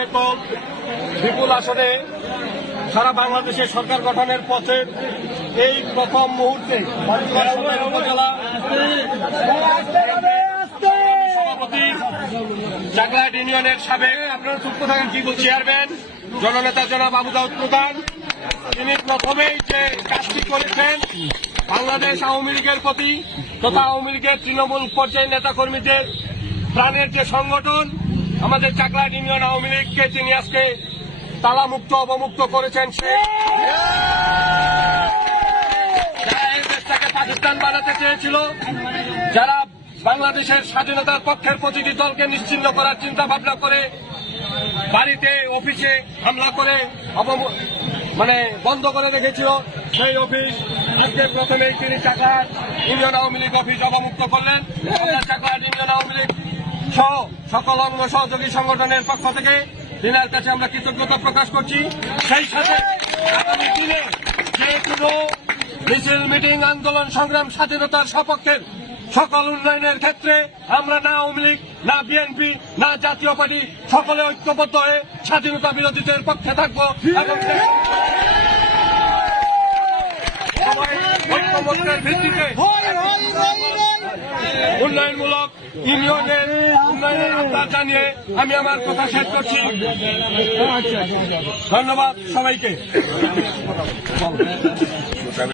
শেরপুর বিপুল আসনে সারা বাংলাদেশের সরকার গঠনের পথে এই প্রথম মুহূর্তে উপজেলা সভাপতি চাকলাহাট ইউনিয়নের সাবেক আপনারা চুপ থাকেন কি চেয়ারম্যান জননেতা জনাব আবু দাউদ প্রধান, তিনি প্রথমেই যে কাজটি করেছেন বাংলাদেশ আওয়ামী লীগের প্রতি তথা আওয়ামী লীগের তৃণমূল পর্যায়ের নেতাকর্মীদের প্রাণের যে সংগঠন আমাদের চাকলাহাট ইউনিয়ন আওয়ামী লীগকে তিনি আজকে তালামুক্ত অবমুক্ত করেছেন। যারা এই দেশটাকে পাকিস্তান বানাতে চেয়েছিল, যারা বাংলাদেশের স্বাধীনতার পক্ষের প্রতিটি দলকে নিশ্চিহ্ন করার চিন্তা ভাবনা করে বাড়িতে অফিসে হামলা করে বন্ধ করে রেখেছিল, সেই অফিস আজকে প্রথমেই তিনি চাকলাহাট ইউনিয়ন আওয়ামী লীগ অফিস অবমুক্ত করলেন। চাকলাহাট ইউনিয়ন আওয়ামী লীগ সহ সকল অঙ্গ সহযোগী সংগঠনের পক্ষ থেকে তিনার কাছে আমরা কৃতজ্ঞতা প্রকাশ করছি। সেই সাথে আগামী দিনে যে কোনো মিছিল মিটিং আন্দোলন সংগ্রাম স্বাধীনতার সপক্ষের সকল উন্নয়নের ক্ষেত্রে আমরা না আওয়ামী লীগ না বিএনপি না জাতীয় পার্টি সকলে ঐক্যবদ্ধ হয়ে স্বাধীনতা বিরোধীদের পক্ষে থাকবো এবং ঐক্যবদ্ধের ভিত্তিতে উন্নয়নমূলক ইউনিয়নের উন্নয়নের আহ্বান জানিয়ে আমি আমার কথা শেষ করছি। ধন্যবাদ সবাইকে।